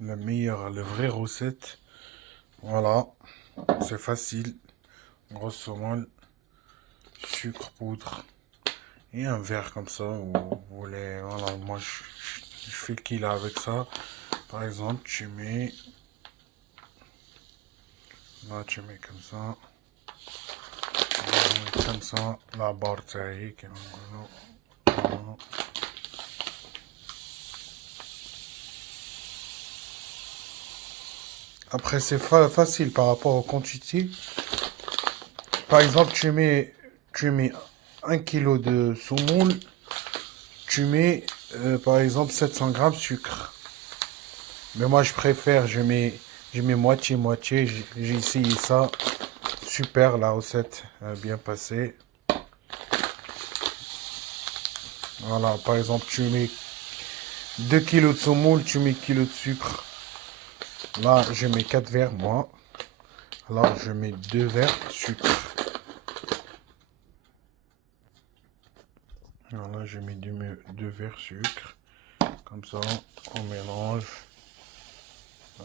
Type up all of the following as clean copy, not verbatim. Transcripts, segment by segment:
La meilleure, la vraie recette. Voilà, c'est facile. Grosso modo, sucre, poudre et un verre comme ça. Où vous voulez, voilà, moi je fais qu'il a avec ça. Par exemple, tu mets comme ça. Comme ça, la barre تاعي كيما نقولوا. Voilà. Après, c'est facile par rapport aux quantités. Par exemple, tu mets 1 kilo de semoule, tu mets par exemple 700 grammes de sucre. Mais moi, je préfère, je mets moitié-moitié. J'ai essayé ça. Super, la recette a bien passé. Voilà, par exemple, tu mets 2 kilos de semoule, tu mets kilo de sucre. Là, je mets 4 verres, moi. Alors, je mets 2 verres de sucre. Voilà, je mets 2 verres de sucre. Comme ça, on mélange.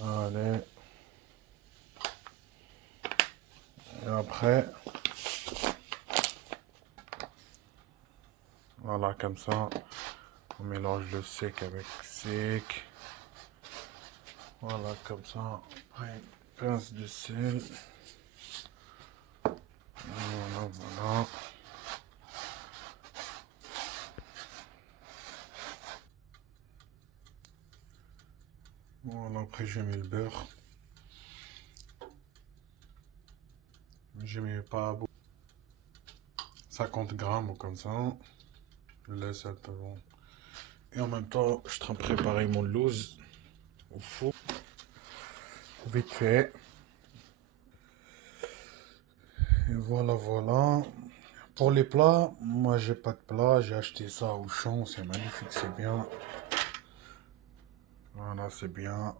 Allez. Et après, voilà, comme ça, on mélange le sec avec sec. Voilà, comme ça. Après, pince de sel. Voilà, voilà. Voilà, après, je mets le beurre. Je mets pas beaucoup. 50 grammes ou comme ça. Je laisse un peu bon. Et en même temps, je suis en train de préparer mon loose au four. Vite fait. Et voilà, voilà. Pour les plats, moi j'ai pas de plat, j'ai acheté ça au champ, c'est magnifique, c'est bien. Voilà, c'est bien.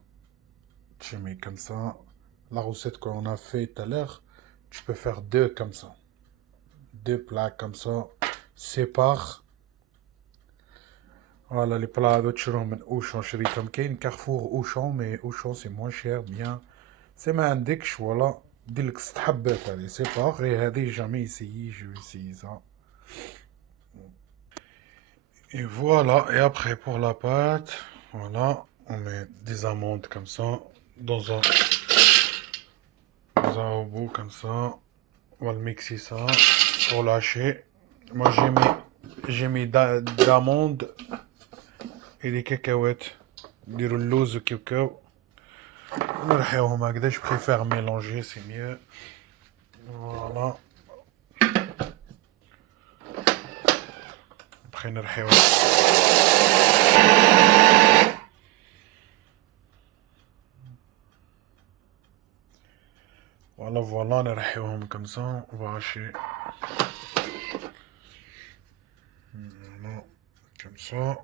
Tu mets comme ça. La recette qu'on a fait tout à l'heure, tu peux faire deux comme ça. Deux plats comme ça. Sépare. Voilà, les plats d'autres من Auchan شريتهم كاين كارفور Auchan, mais Auchan c'est moins cher, bien. C'est ما عندكش voilà. دير لك 6 حبات هذه سيبار et هذه jamais essayé, je vais essayer ça. Et voilà, et après pour la pâte, voilà, on met des amandes comme ça dans un bout comme ça. On va le mixer ça pour lâcher. Moi j'ai mis d'amandes et des cacahuètes. Des اللوز وكاكاو. نرحيوهم هكذا, je préfère mélanger, c'est mieux. Voilà. Après نرحيوهم. Voilà, voilà, نرحيوهم comme ça, on va hacher. Voilà, comme ça.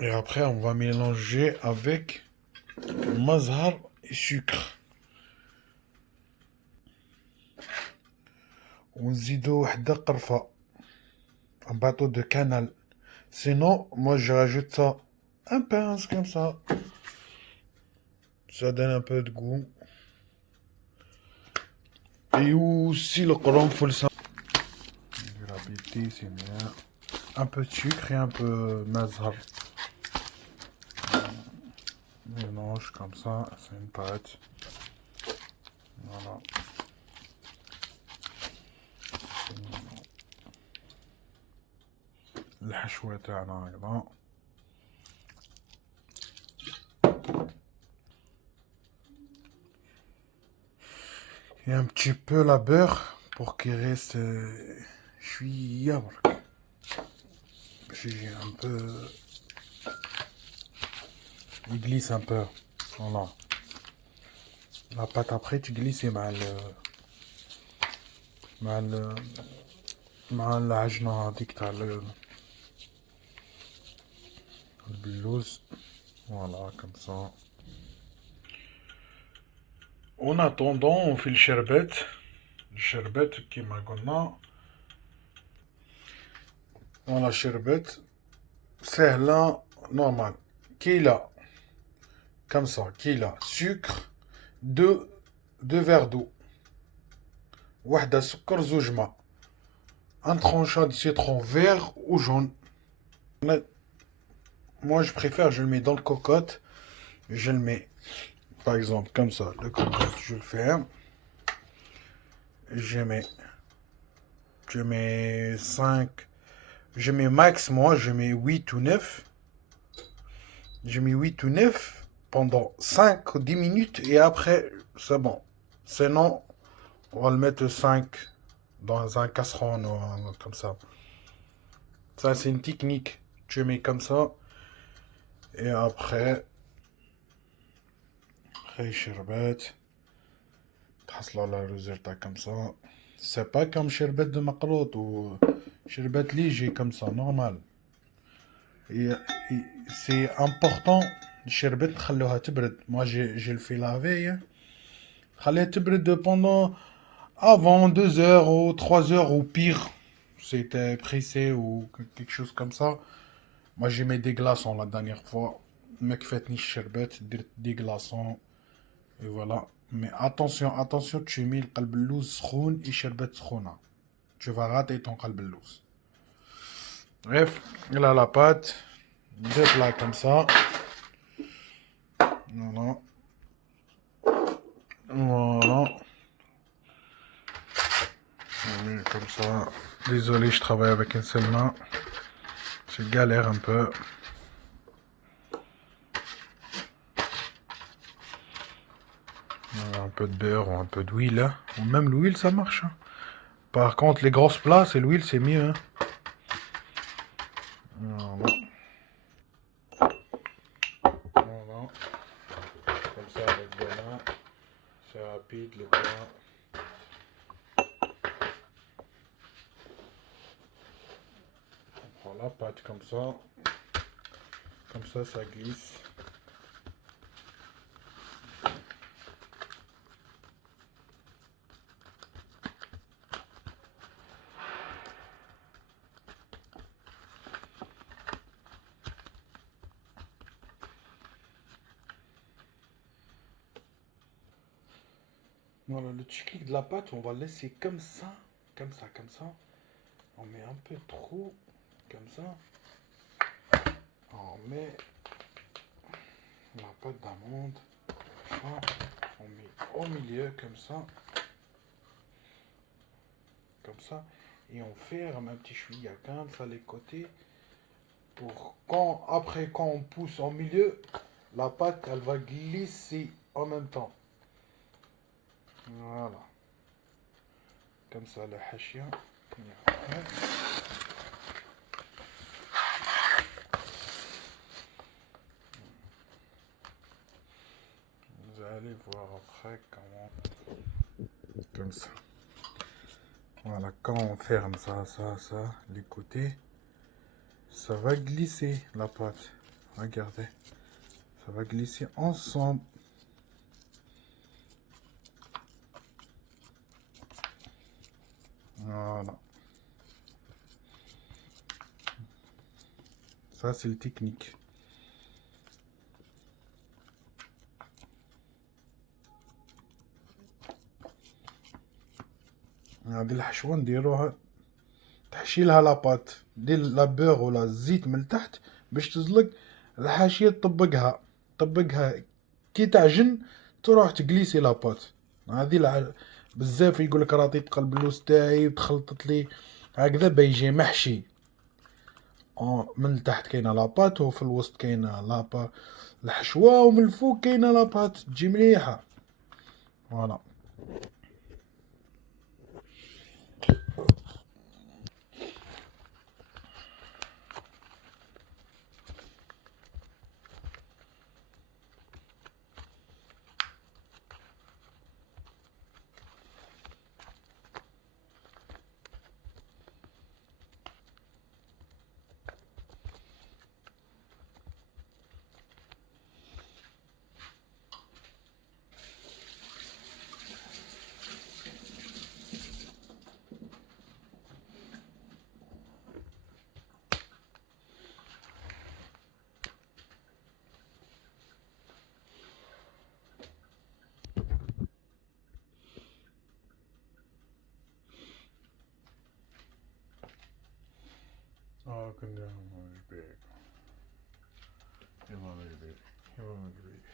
Et après, on va mélanger avec mazhar et sucre. ونزيدو وحدة قرفة. Un bateau de canal. Sinon, moi je rajoute ça. Un pince comme ça. Ça donne un peu de goût. Et aussi le قرنفل ça. Durabilité, c'est bien. Un peu de sucre et un peu mazhar. Mélange comme ça, c'est une pâte. Voilà. الحشوة تاعنا أيضا. Et un petit peu la beurre pour qu'il reste chouïa. J'ai un peu. Il glisse un peu. Voilà. La pâte après, tu glisses مع العجنة هذيك تاع البلوز. Voilà, comme ça. En attendant, on fait le sherbet. Le sherbet كيما قلنا. Voilà, sherbet. سهلة نورمال. كيلة كمسة، كيلة سكر، دو فيغ دو، وحدة سكر زوج ماء، ان ترونشون de citron vert ou jaune. Moi je préfère, je le mets dans le cocotte. Je le mets par exemple comme ça, le cocotte, je le ferme. Je mets, je mets 5, je mets max, moi je mets 8 ou 9. Je mets 8 ou 9 pendant 5 ou 10 minutes et après c'est bon. Sinon, on va le mettre 5 dans un casseron ou comme ça. Ça c'est une technique. Tu mets comme ça et après sherbet. تحصل على résultat comme ça. C'est pas comme sherbet de مقروط ou sherbet léger comme ça, normal. Et c'est important الشربت نخلوها تبرد. Moi je le fais la veille. خليها تبرد pendant avant 2 heures ou 3 heures ou pire. C'était pressé ou quelque chose comme ça. Moi j'ai mis des glaçons la dernière fois. ما كفاتنيش الشربت درت des glaçons et voilà. Mais attention, attention, tu mets le قلب اللوز سخون et شربت سخونة. Tu vas rater ton قلب اللوز. Bref, là la pâte, deux plats comme ça. Voilà. Voilà. Oui, comme ça. Désolé, je travaille avec une seule main. Je galère un peu. Voilà, un peu de beurre ou un peu d'huile. Hein. Ou même l'huile, ça marche. Hein. Par contre, les grosses plats, c'est l'huile, c'est mieux. Hein. Voilà. Voilà. Comme ça, avec des mains. C'est rapide, les plats. On prend la pâte comme ça. Comme ça glisse. Voilà, le chicken de la pâte, on va le laisser comme ça, comme ça, comme ça. On met un peu trop, comme ça. On met la pâte d'amande. On met au milieu, comme ça. Comme ça. Et on ferme un petit chouïa comme ça les côtés. Pour quand, après, quand on pousse au milieu, la pâte, elle va glisser en même temps. Voilà. Comme ça, le hachia. Vous allez voir après comment. Comme ça. Voilà, quand on ferme ça, les côtés, ça va glisser la pâte. Regardez. Ça va glisser ensemble. Voilà. Ça, c'est le technique. هذه الحشوة نديروها تحشي لها لاباط. دير لا بور ولا الزيت من تحت باش تزلق الحاشية. طبقها كي تعجن تروح تقليسي لاباط. هذه بزاف يقولك راه عطيت قلب اللوز تاعي وتخلطت لي هكذا بيجي محشي. من تحت كاينه لاباط وفي الوسط كاينه لابا الحشوة ومن الفوق كاينه لاباط تجي مليحة. فوالا. كنا مجبيك يلا مجبيك يلا مجبيك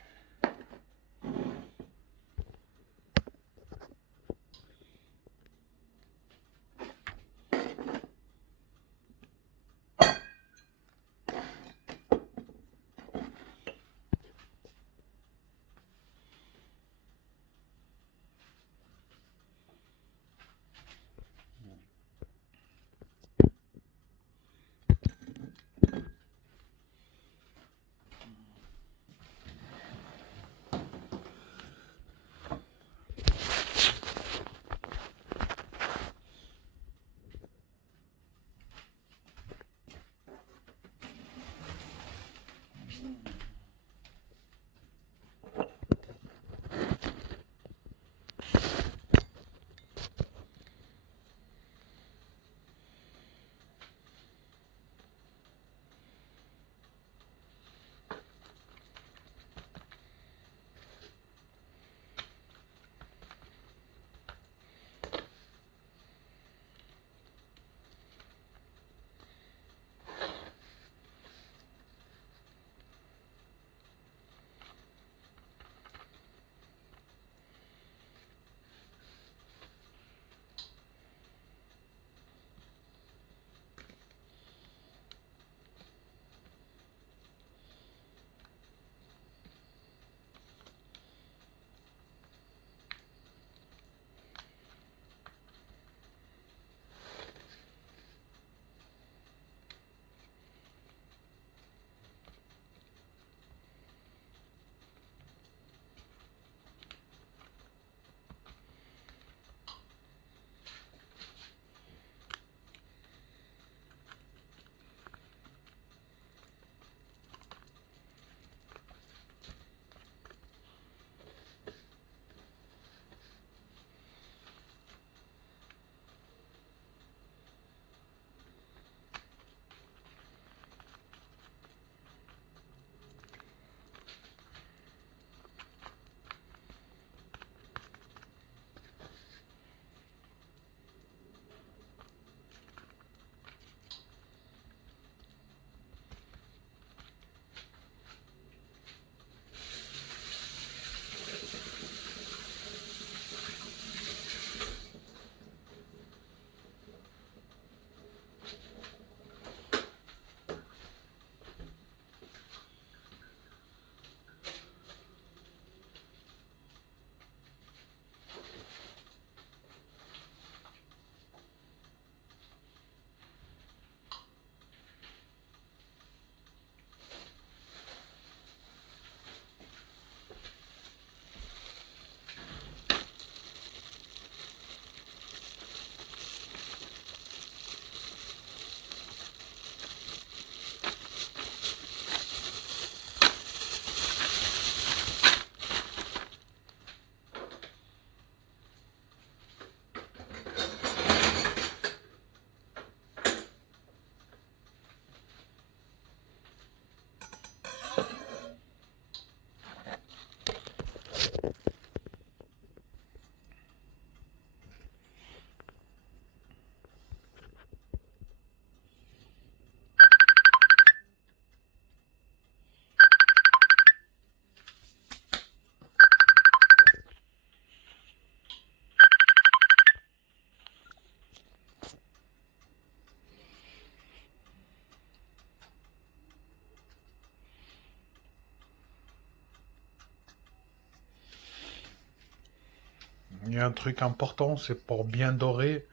Il y a un truc important, c'est pour bien dorer,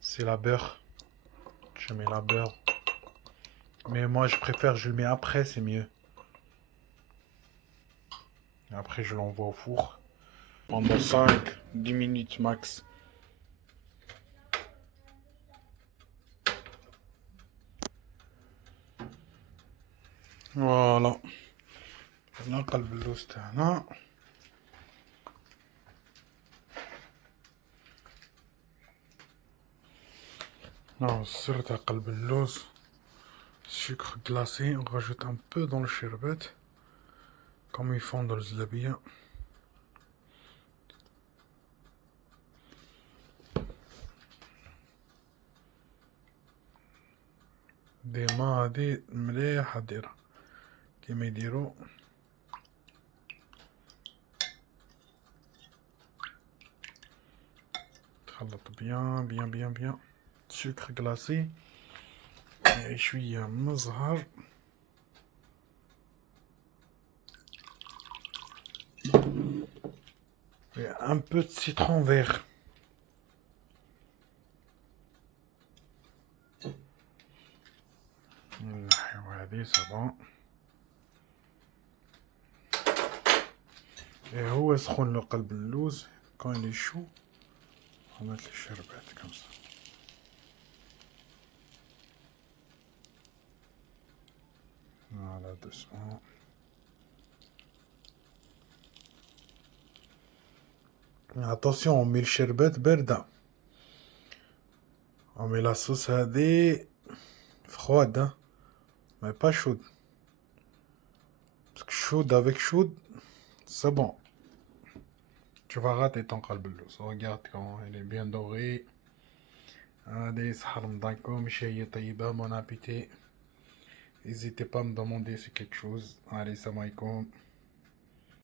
c'est la beurre. Je mets la beurre. Mais moi, je préfère, je le mets après, c'est mieux. Après, je l'envoie au four. Pendant 5-10 minutes max. Voilà. هنا قلب اللوز تاعنا. السر تاع قلب اللوز. Sucre glacé, on rajoute un peu dans le sherbet, comme ils font dans le zlabia. ديما هادي مليحة ديرها كيما يديرو. تخلط بيان بيان بيان بيان. سكر كلاصي شوية من الزهر un peu de citron vert. هذه صبا هو سخون له قلب اللوز كان يشو عملت الشربات كمسة. على doucement. attention on met الشربات باردة. on met la sauce هذه froide hein, mais pas chaude parce que chaude avec chaude c'est bon. Tu vas rater ton qalbellouz. Regarde comment il est bien doré. Allez, salam chérie taïba, bon appétit. N'hésitez pas à me demander si quelque chose. Allez, salam alaikum.